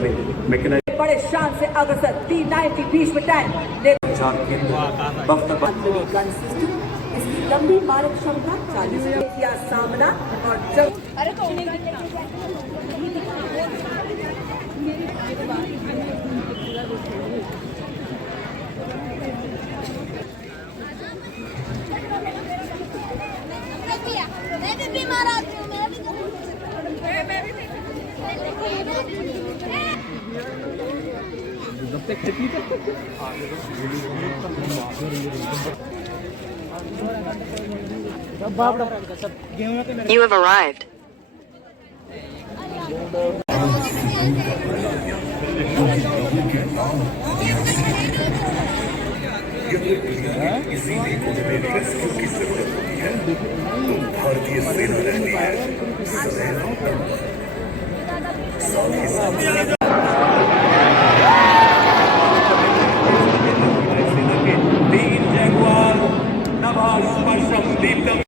पहले मैकेनाइज्ड बड़े शान से अग्रसर T-90 भीष्म टैंक इसकी लंबी मारक क्षमता 40 किया सामना और जब मैं भी बीमार आती हूँ मैं भी You have arrived. भारतीय सेना रहती है तीन जगवाल नभास स्पर्शम दीप्तम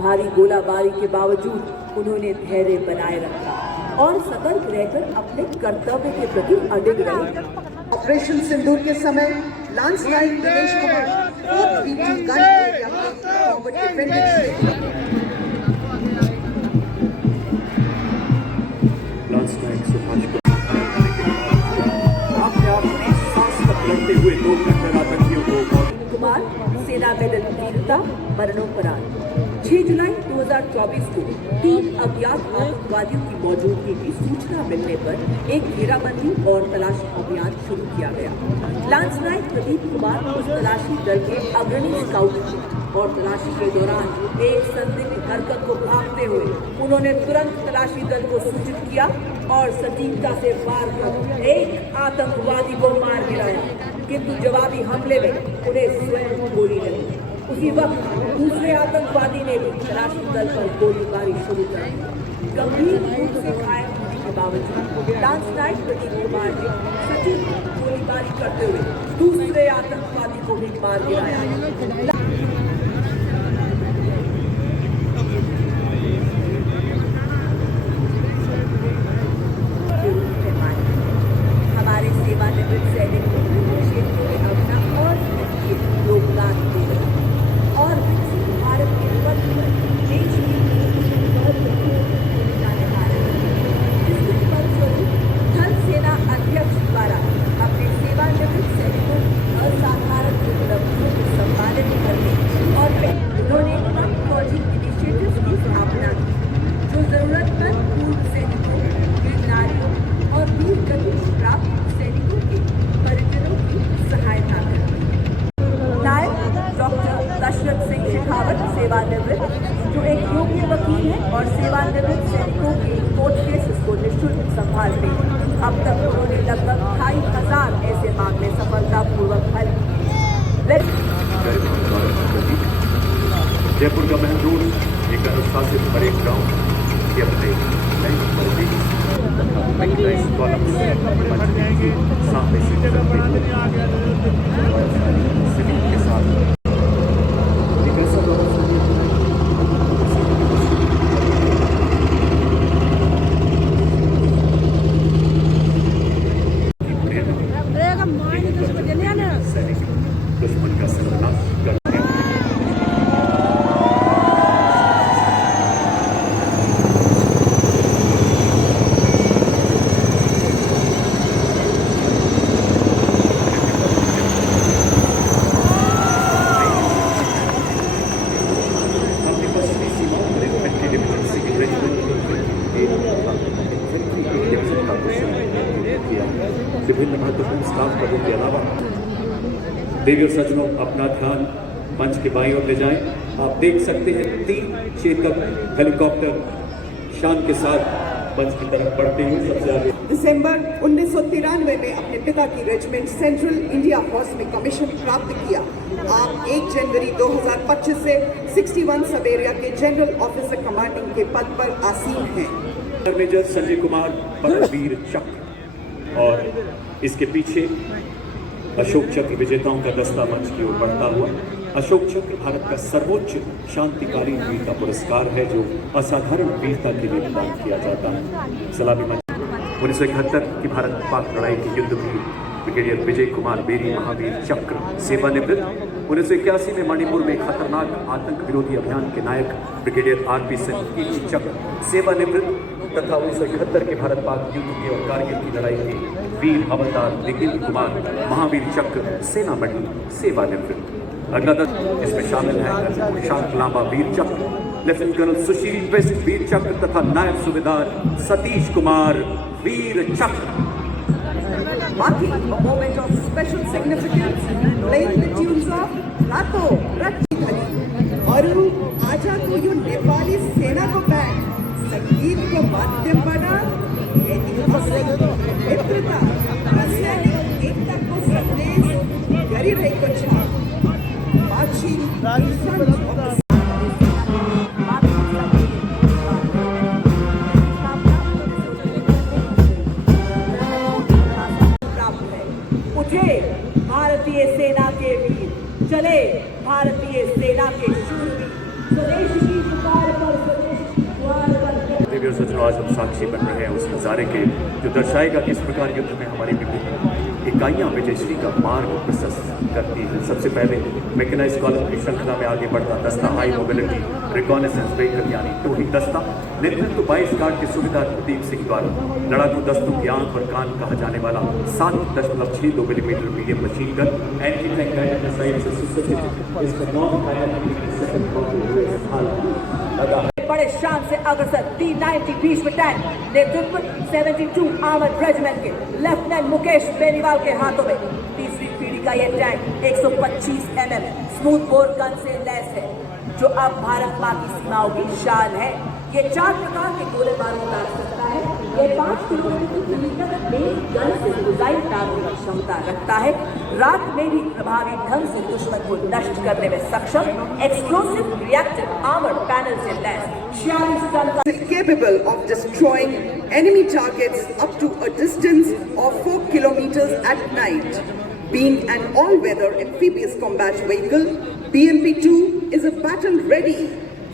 भारी गोलाबारी के बावजूद उन्होंने धैर्य बनाए रखा और सतर्क रहकर अपने कर्तव्य के प्रति अडिग रहे। ऑपरेशन सिंदूर के समय लांस नाइक दिनेश कुमार लांस नाइक सुभाष अपनी सांस तक लड़ते हुए 2 कट्टर आतंकियों को कुमार सेना मेडल वीरता मरणोपरांत 6 जुलाई 2024 को 3 अज्ञात आतंकवादियों की मौजूदगी की सूचना मिलने पर एक घेराबंदी और तलाशी अभियान शुरू किया गया। लांस नाइक प्रदीप कुमार उस तलाशी दल के अग्रणी स्काउट थे और तलाशी के दौरान एक संदिग्ध हरकत को भागते हुए उन्होंने तुरंत तलाशी दल को सूचित किया और सटीकता से वार कर एक आतंकवादी को मार गिराया, किंतु जवाबी हमले में उन्हें स्वयं गोली लगी। उसी वक्त दूसरे आतंकवादी ने भी तलाशी दल पर गोलीबारी शुरू कर दी। गंभीर रूप से घायल होने के बावजूद लांस नाइक प्रदीप कुमार ने सटीक गोलीबारी करते हुए दूसरे आतंकवादी को भी मार गिराया। हमारे सेवानिवृत्त सैनिक क्षेत्रों में अपना और योगदान दे रहे और विकसित भारत के पथ पर देश की महत्वपूर्ण भूमिका निभा रहे हैं। इसके फलस्वरूप थल सेना अध्यक्ष द्वारा अपने सेवानिवृत्त सैनिकों की असाधारण उपलब्धियों को सम्मानित करने और उन्होंने प्रोजेक्ट इनिशिएटिव्स की स्थापना की जो जरूरतमंद पूर्व सैनिकों, वीर नारियों और वीर गति प्राप्त सैनिकों के परिजनों की सहायता करती है। नायक डॉक्टर दशरथ सिंह शेखावत सेवानिवृत्त जो एक योग्य वकील है और सेवानिवृत्त सैनिकों के कोर्ट केसेस को निःशुल्क संभालते हैं। अब तक उन्होंने लगभग 25,000 ऐसे मामले सफलतापूर्वक हल किए। जयपुर का मेन रोड एक अनुशासित परेड ग्राउंड के अपने सामने से के साथ एक ऐसा सैनिक दुश्मन का सर्वनाश करते हैं। विभिन्न महत्वपूर्ण स्टाफ पदों के अलावा देवी और सज्जनों अपना ध्यान मंच के बाईं ओर ले जाएं। आप देख सकते हैं 3 चेतक हेलीकॉप्टर शान के साथ मंच की तरफ बढ़ते हुए सबसे आगे दिसंबर 1993 में अपने पिता की रेजिमेंट सेंट्रल इंडिया हॉर्स में कमीशन प्राप्त किया। आप 1 जनवरी 2025 से 61 सब एरिया के जनरल ऑफिसर कमांडिंग के पद पर आसीन हैं। मेजर संजय कुमार परमवीर चक्र और इसके पीछे अशोक चक्र विजेताओं का दस्ता मंच की ओर बढ़ता हुआ। अशोक चक्र भारत का सर्वोच्च शांतिकालीन वीरता पुरस्कार है जो असाधारण वीरता के लिए प्रदान किया जाता है। सलामी मंच 1971 की भारत पाक लड़ाई के युद्ध में ब्रिगेडियर विजय कुमार बेरी महावीर चक्र सेवानिवृत्त। 1981 में मणिपुर में खतरनाक आतंक विरोधी अभियान के नायक ब्रिगेडियर आर.पी. सिंह कीर्ति चक्र सेवानिवृत्त तथा 1971 के भारत पाक युद्ध के और कारगिल की लड़ाई के वीर हवलदार निखिल कुमार महावीर चक्र सेना मंडल सेवानिवृत्त। अगला दल इसमें शामिल है शांत लांबा वीर चक्र, लेफ्टिनेंट कर्नल सुशील बेस्ट वीर चक्र तथा नायब सूबेदार सतीश कुमार वीर चक्र। Marking a moment of special significance, playing the tunes of Rato, Ratchidhani, Aru, Aja को यो नेपाली सेना को बैंड संगीत को माध्यम बना, मित्रता, राष्ट्रीय एकता को संदेश, गरी रही को छाप, marching in front of the भारतीय सेना के वीर, चले भारतीय सेना के शूरवीर, स्वदेश की पुकार पर स्वदेश की द्वार पर। देवी सज्जनों, आज हम साक्षी बन रहे हैं उस नज़ारे के जो दर्शाएगा किस प्रकार युद्ध में हमारी विभिन्न इकाइयां विजयश्री का मार्ग प्रशस्त करती है। सबसे पहले मैकेनाइज कॉलम की श्रृंखला में आगे बढ़ता दस्ता हाई मोबिलिटी रिकॉनेसेंस व्हीकल यानी टोही दस्ता, नेतृत्व 22 गार्ड के सूबेदार प्रदीप सिंह द्वारा। लड़ाकू दस्तों की आंख और कान कहा जाने वाला 7.62 millimetre medium machine gun anti tank guided missile से सुसज्जित इसका लगा बड़े शान से अग्रसर T-90 भीष्म टैंक, नेतृत्व 72 आर्मर्ड रेजिमेंट के लेफ्टिनेंट मुकेश बेनीवाल के हाथों में। तीसरी पीढ़ी का यह tank 125 mm smooth bore gun से लैस है जो अब भारत माँ की सीमाओं की शान है। ये 4 प्रकार के गोले बारूद उतार सकता है। ये 5 किलोमीटर एक गन से मिसाइल उतारने की क्षमता रखता है। रात में भी प्रभावी ढंग से दुश्मन को नष्ट करने में सक्षम एक्सप्लोसिव रिएक्टिव आर्मर पैनल से लैस 46 टन का capable of destroying enemy targets up to a distance of 4 kilometers at night. Being an all-weather amphibious combat vehicle, BMP-2 is a battle-ready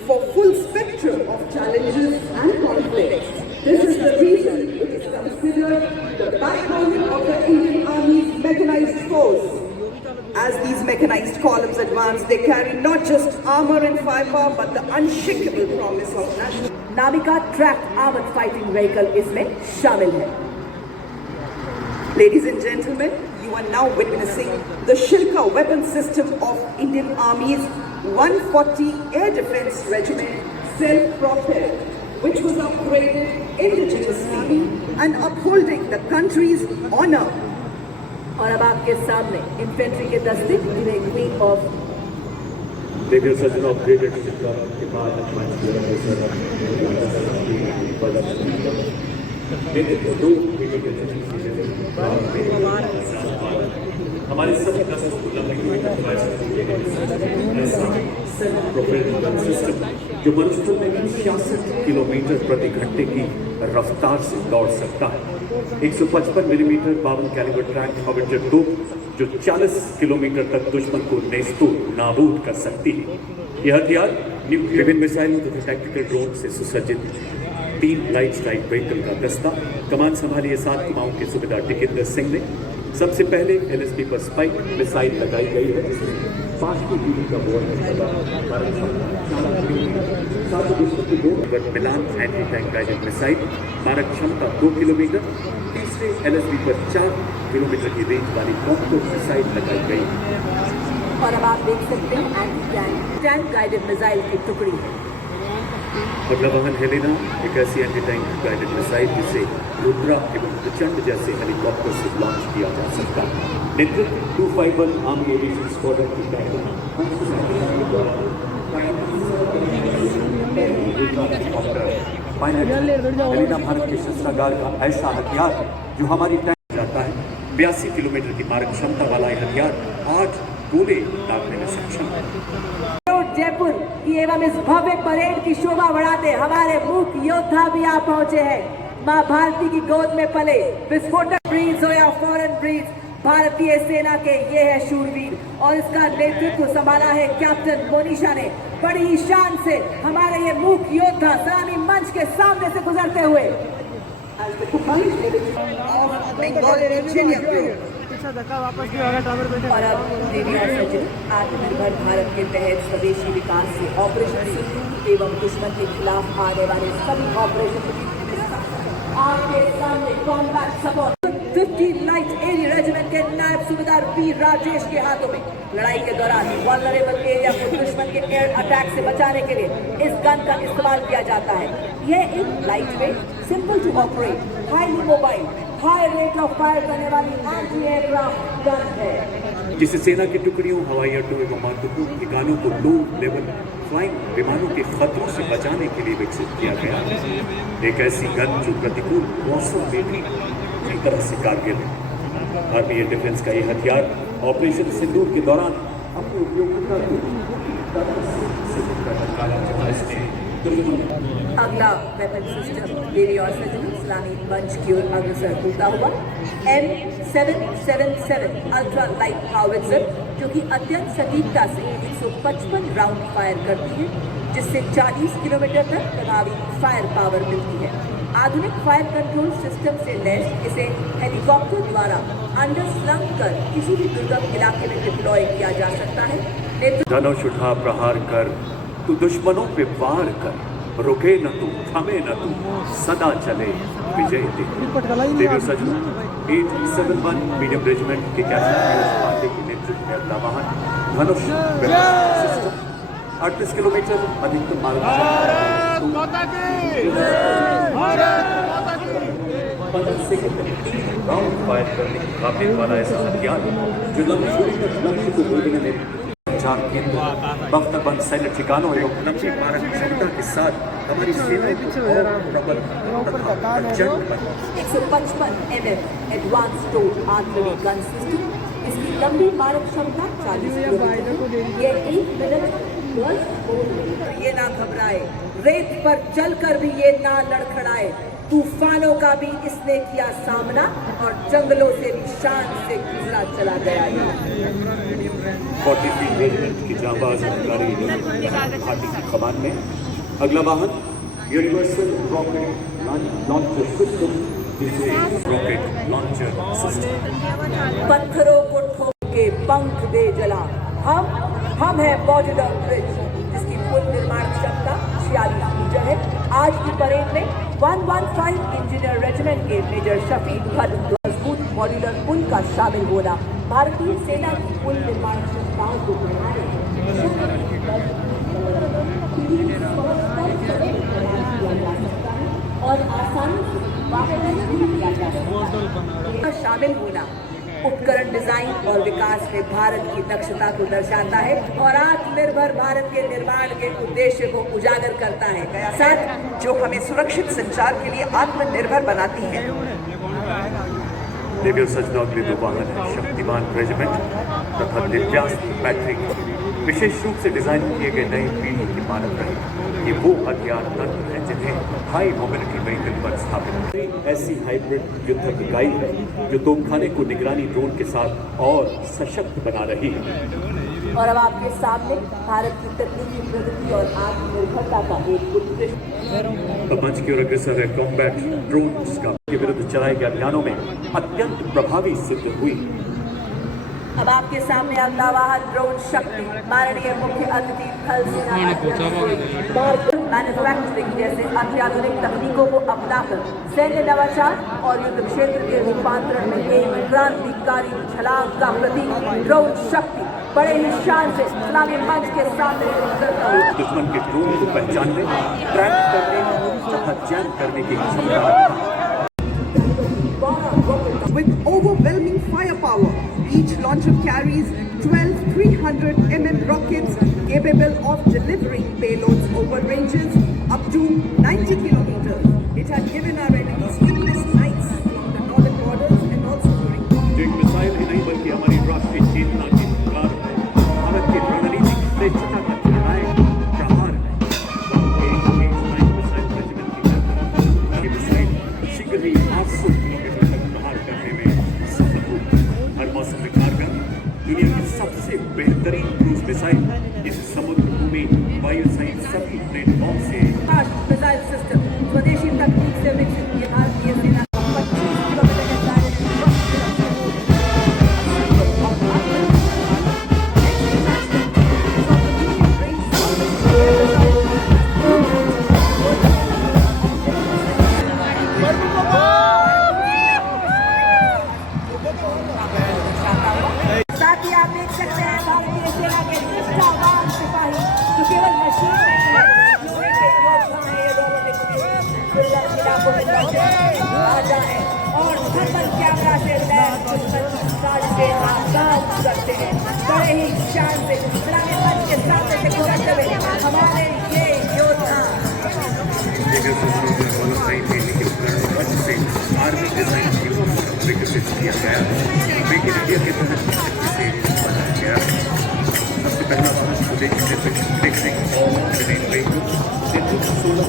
for full spectrum of challenges and conflicts. This is the reason it is considered the backbone of the Indian Army's mechanized force. As these mechanized columns advance, they carry not just armor and firepower, but the unshakable promise of national. Navika track armoured fighting vehicle इसमें शामिल है। Ladies and gentlemen, you are now witnessing the Shilka weapon system of Indian Army's 140 Air Defence Regiment, self-propelled, which was upgraded indigenously and upholding the country's honor. और अब आपके सामने infantry के दस्ते जिन्हें क्वीन ऑफ देवी सज्जनों अपग्रेडेड के बाद हमारे सभी दस्तों को सिस्टम जो मरुस्थल में 66 किलोमीटर प्रति घंटे की रफ्तार से दौड़ सकता है। 155 मिलीमीटर 52 कैलिबर ट्रैक हॉविट्जर तोप जो 40 किलोमीटर तक दुश्मन को नेस्तू नाबूद कर सकती है। यह हथियार विभिन्न मिसाइलों तथा टैक्टिकल ड्रोन से सुसज्जित 3 लाइट स्ट्राइक व्हीकल का दस्ता। कमान संभालिए 7 कुमाऊं के सूबेदार टिकेंद्र सिंह ने। सबसे पहले LSP पर स्पाइक मिसाइल लगाई गई है। 5 की दूरी का बोर्ड मिलान एंटी टैंक गाइडेड मिसाइल मारक क्षमता 2 किलोमीटर। तीसरे LSP पर 4 किलोमीटर की रेंज वाली कॉम्पैक्ट मिसाइल लगाई गई। और अब आप देख सकते हैं एंटी टैंक गाइडेड मिसाइल की टुकड़ी है। अगला वाहन हेलेना, एक ऐसी एंटी टैंक गाइडेड मिसाइल जिसे रुद्रा एवं प्रचंड जैसे हेलीकॉप्टर से लॉन्च किया जा सकता है। नेतृत्व 251 आर्मी एविएशन स्क्वाड्रन की captain helicopter pilot Elina Bharat के शस्त्रागार का ऐसा हथियार है जो हमारी टैंक जाता है। 82 किलोमीटर की मारक क्षमता वाला यह हथियार 8 गोले दागने में सक्षम है। जयपुर की एवं इस भव्य परेड की शोभा बढ़ाते हमारे मूक योद्धा भी आ पहुंचे हैं। मां भारती की गोद में पले विस्फोटक ब्रीड्स हो या फॉरेन ब्रीड्स, भारतीय सेना के ये है शूरवीर और इसका नेतृत्व संभाला है कैप्टन मोनिशा ने। बड़ी ही शान से हमारे ये मूक योद्धा सलामी मंच के सामने से गुजरते हुए Bengal Engineer Group. और अब देवी और सज्जन आत्मनिर्भर भारत के तहत स्वदेशी विकास से ऑपरेशन सिंधु एवं दुश्मन के खिलाफ आने वाले सभी ऑपरेशन आपके सामने combat support 50 light air regiment के नायब सूबेदार वीर राजेश के हाथों में लड़ाई के दौरान वल्नरेबल एरिया को दुश्मन के एयर अटैक से बचाने के लिए इस गन का इस्तेमाल किया जाता है। यह एक light weight, simple to operate, highly mobile, high rate of fire करने वाली एंटी एयरक्राफ्ट गन है जिसे सेना की टुकड़ियों, हवाई अड्डों एवं महत्वपूर्ण ठिकानों को लो लेवल फ्लाइंग विमानों के खतरों से बचाने के लिए विकसित किया गया है। एक ऐसी गन जो प्रतिकूल मौसम में भी पूरी तरह से कारगर है। भारतीय डिफेंस का यह हथियार ऑपरेशन सिंदूर के दौरान अपनी उपयोगिता को पूरी तरह से सिद्ध कर निकाला, जहां इसने अगला वेपन सिस्टम देवी और सज्जन इस्लामी मंच की ओर अग्रसर होता हुआ M777 अल्ट्रा लाइट हाउवित्जर जो कि अत्यंत सटीकता से 155 राउंड फायर करती है, जिससे 40 किलोमीटर तक प्रभावी फायर पावर मिलती है। आधुनिक फायर कंट्रोल सिस्टम से लैस इसे हेलीकॉप्टर द्वारा अंडर स्लंग कर किसी भी दुर्गम इलाके में डिप्लॉय किया जा सकता है। धनुष उठा प्रहार कर, तू दुश्मनों पे वार कर, रुके न तू, थमे न तू, सदा चले विजय देवी सज्जन 871 मीडियम रेजिमेंट के कैप्टन पीयूष पांडे के नेतृत्व में अगला वाहन धनुष सिस्टम 38 किलोमीटर अधिकतम मारक राउंड फायर करने की काबिलियत वाला ऐसा हथियार जो लंबी दूरी तक लक्ष्य को गोलियां ले संचार केंद्र, बख्तरबंद सैन्य ठिकानों एवं लंबी मारक क्षमता के साथ हमारी सेना को और प्रबल तथा प्रचंड बना 155 mm एडवांस टोर आर्टिलरी गन सिस्टम। इसकी लंबी मारक क्षमता 40 किलोमीटर। ये 1 मिनट 10 सेकंड। ये ना घबराए, रेत पर चलकर भी ये ना लड़खड़ाए। तूफानों का भी इसने किया सामना और जंगलों से भी शान से गुजरा चला गया। 43 रेजिमेंट की जांबाज अधिकारी घाटी की कमान में अगला वाहन यूनिवर्सल रॉकेट लॉन्चर सिस्टम, जिसे रॉकेट लॉन्चर सिस्टम। पत्थरों को ठोक के पंख दे जला हम है मॉड्यूलर ब्रिज, जिसकी कुल निर्माण क्षमता 46 मीटर है। आज की परेड में 115 इंजीनियर रेजिमेंट के मेजर शफीक भट्ट मजबूत मॉड्यूलर पुल का शामिल होना भारतीय सेना की पुल निर्माण क्षमताओं को बढ़ाने और आसानी से शामिल होना उपकरण डिजाइन और विकास में भारत की दक्षता को दर्शाता है और आत्मनिर्भर भारत के निर्माण के उद्देश्य को उजागर करता है, साथ जो हमें सुरक्षित संचार के लिए आत्मनिर्भर बनाती है। देवी और सज्जनों अगले दो वाहन है शक्तिमान रेजिमेंट तथा दिव्यांग बैटरी विशेष रूप से डिजाइन किए गए नई पीढ़ी की मानक रहे। ये वो हथियार तंत्र हैं जिन्हें हाई मोबिलिटी व्हीकल पर स्थापित ऐसी हाइब्रिड युद्धक इकाई है जो तोपखाने को निगरानी ड्रोन के साथ और सशक्त बना रही है। और अब आपके सामने भारत की तकनीकी प्रगति और आत्मनिर्भरता का एक उत्कृष्ट मंच की ओर अग्रसर है कॉम्बैट ड्रोन्स का के विरुद्ध चलाए गए अभियानों में अत्यंत प्रभावी सिद्ध हुई। अब आपके सामने अगला वाहन ड्रोन शक्ति माननीय मुख्य अतिथि थल सेना मैन्युफैक्चरिंग जैसे अत्याधुनिक तकनीकों को अपनाकर सैन्य नवाचार और युद्ध क्षेत्र के रूपांतरण में एक क्रांतिकारी छलांग का प्रतीक ड्रोन शक्ति बड़े ही शान से इस्लामी मंच के सामने करता हुआ दुश्मन के ड्रोन को पहचानने, ट्रैक करने तथा जैम करने की क्षमता With overwhelming firepower, each launcher carries 12 300 mm rockets capable of delivering payloads over ranges up to 90 kilometers. It had given our enemies sleepless nights along the northern borders and also during जो एक missile ही नहीं बल्कि हमारी राष्ट्रीय चेतना की पुकार है, भारत की रणनीतिक श्रेष्ठता का निर्णायक प्रहार है। एक मिसाइल रेजिमेंट की ये मिसाइल शीघ्र ही 800 किलोमीटर तक प्रहार करने में सफल होगी। हर मौसम में कारगर, दुनिया की सबसे बेहतरीन क्रूज मिसाइल इस समुद्र भूमि वायुसेना सभी प्लेटफॉर्म से मिसाइल सिस्टम स्वदेशी तकनीक से विकसित ये भारतीय सेना 25 किलोमीटर के दायरे में साथ ही आप देख सकते हैं भारतीय सेना के निष्ठावान सिपाही जो केवल मशीन नहीं है, लोहे के योद्धा हैं। ये दोनों ने दुर्गम इलाकों में राजा है और थर्मल कैमरा से लैब से आगाज करते हैं। बड़े ही शान से सलामी पंच के सामने से गुजरते हुए हमारे ये योद्धा आर्मी डिजाइन विकसित किया गया। मेक इन इंडिया के तहत इसे बनाया गया। सबसे पहला स्वदेशी फिक्सिंग और ट्रेन व्हीकल से 16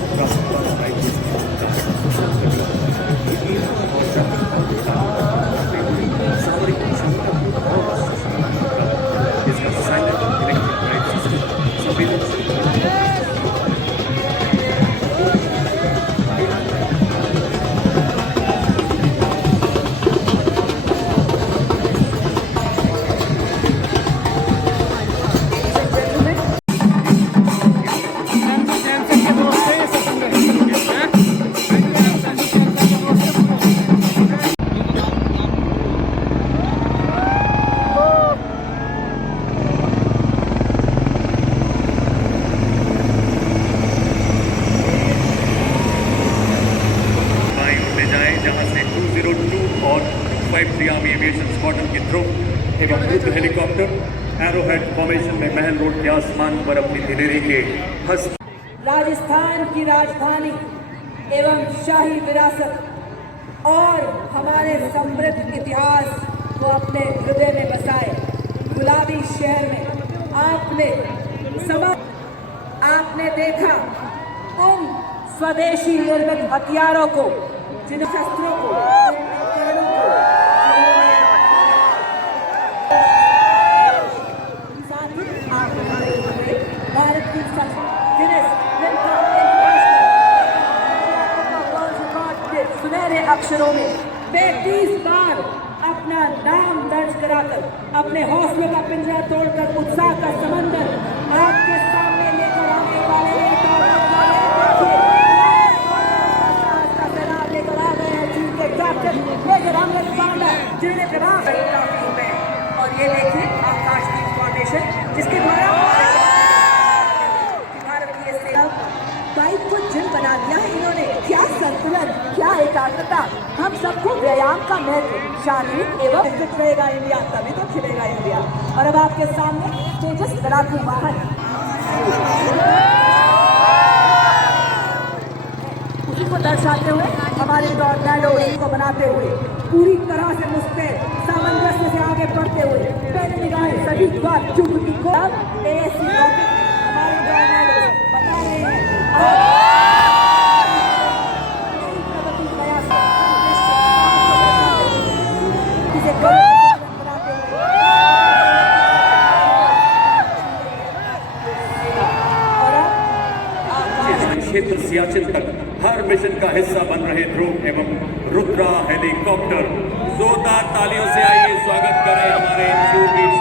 सामरिक क्षमता इसका साइलेंट इलेक्ट्रिक ड्राइव सिस्टम संवेदनशील आर्मी एविएशन स्क्वाड्रन की ड्रोन एवं युद्ध हेलीकॉप्टर एरोहेड फॉर्मेशन में महल रोड के आसमान पर अपनी दिलेरी के हस्त राजस्थान की राजधानी एवं शाही विरासत और हमारे समृद्ध इतिहास को अपने हृदय में बसाए गुलाबी शहर में आपने देखा उन स्वदेशी निर्मित हथियारों को, जिन शस्त्रों को, उपकरणों को साथ ही आपने भारत की सुनहरे अक्षरों में 33 बार अपना नाम दर्ज कराकर अपने हौसले का पिंजरा तोड़कर उत्साह का समंदर आपके सामने लेकर आने वाले लेकर आ गए हैं चीन के कैप्टन मेजर अमृत पांडा, जिन्हें विभाग में और ये देखिए आकाशदीप फाउंडेशन जिसके द्वारा भारतीय सेना बाइक को जिन बना दिया है इन्होंने। क्या संतुलन, क्या एकाग्रता, हम सबको व्यायाम का महत्व, शारीरिक एवं फिट रहेगा इंडिया तभी तो खिलेगा इंडिया। और अब आपके सामने तेजस लड़ाकू वाहन उसी को दर्शाते हुए हमारे टॉर्नेडो को बनाते हुए पूरी तरह से मुस्तैद सामंजस्य से आगे बढ़ते हुए पहले निगाहें सभी बात चुप की को हमारे टॉर्नेडो बता रहे हैं क्षेत्र सियाचिन तक हर मिशन का हिस्सा बन रहे ड्रोन एवं रुद्रा हेलीकॉप्टर जोरदार तालियों से आइए स्वागत करें हमारे शूरवीर